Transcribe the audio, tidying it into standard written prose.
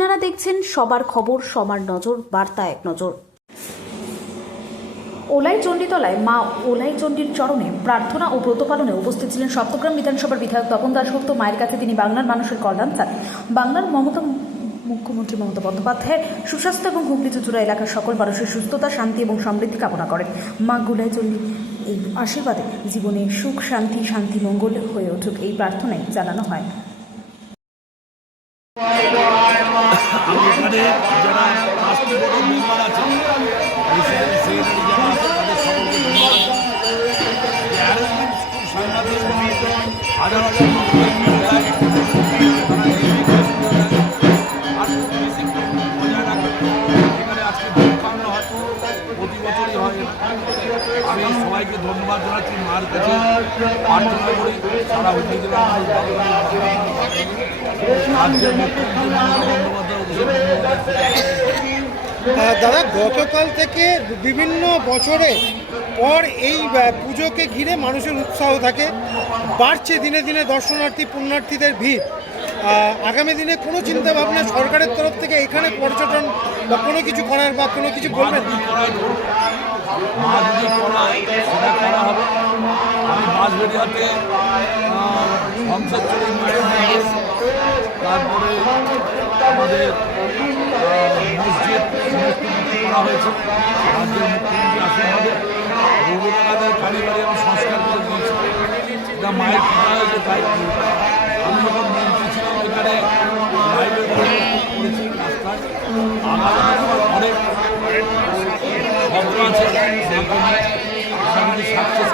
আপনারা দেখছেন সবার খবর, সবার নজর, বার্তা এক নজর। ওলাই চণ্ডীতলায় মা ওলাই চণ্ডীর চরণে প্রার্থনা ও ব্রত পালনে উপস্থিত ছিলেন সপ্তগ্রাম বিধানসভার বিধায়ক তপন দাশগুপ্ত। মায়ের কাছে তিনি বাংলার মানুষের কল্যাণ চান। বাংলার মুখ্যমন্ত্রী মমতা বন্দ্যোপাধ্যায়ের সুস্বাস্থ্য এবং হুগলি চুঁচুড়া এলাকার সকল মানুষের সুস্থতা, শান্তি এবং সমৃদ্ধি কামনা করেন। মা ওলাই চণ্ডীর এই আশীর্বাদে জীবনে সুখ, শান্তি মঙ্গল হয়ে উঠুক, এই প্রার্থনাই জানানো হয়। এখানে যারা ট্রাস্টি বোর্ডের মেম্বার আছে, সেক্রেটারি যারা আছে, তাদের সকলকে ধন্যবাদ। অ্যারেঞ্জমেন্ট খুব সাংঘাতিক, হাজার হাজার আর ডিসিপ্লিন বজায় রাখে। এখানে আজকে ভোট পালন হয়, প্রতি বছরই হয়। আমি সবাইকে ধন্যবাদ জানাচ্ছি, মার কাছে প্রার্থনা করি সারা হুগলি জেলার মানুষ ভালো রাজ্যের মুখ্যমন্ত্রী মমতা বন্দ্যোপাধ্যায়। দাদা, গতকাল থেকে বিভিন্ন বছরে পর এই পুজোকে ঘিরে মানুষের উৎসাহ থাকে, বাড়ছে দিনে দিনে দর্শনার্থী পুণ্যার্থীদের ভিড়। আগামী দিনে কোনো চিন্তা ভাবনা সরকারের তরফ থেকে এখানে পর্যটন বা কোনো কিছু করার বা কোনো কিছু বলবেন? আমি বাঁশবেড়িয়াতে সংসদ মায়ের, তারপরে আমাদের মসজিদ সমস্ত কিছু করা হয়েছে রাজ্যের মুখ্যমন্ত্রী আশীর্বাদে। রবীন্দ্রনাথের কালী বাড়ি আমি সংস্কার করে দিয়েছি, এটা মায়ের কৃপা হয়েছে। তাই আমি যখন মন্ত্রী ছিলাম এখানে লাইব্রেরি করেছি রাস্তায়। আগামী আমার অনেক স্বপ্ন আছে, সাকসেস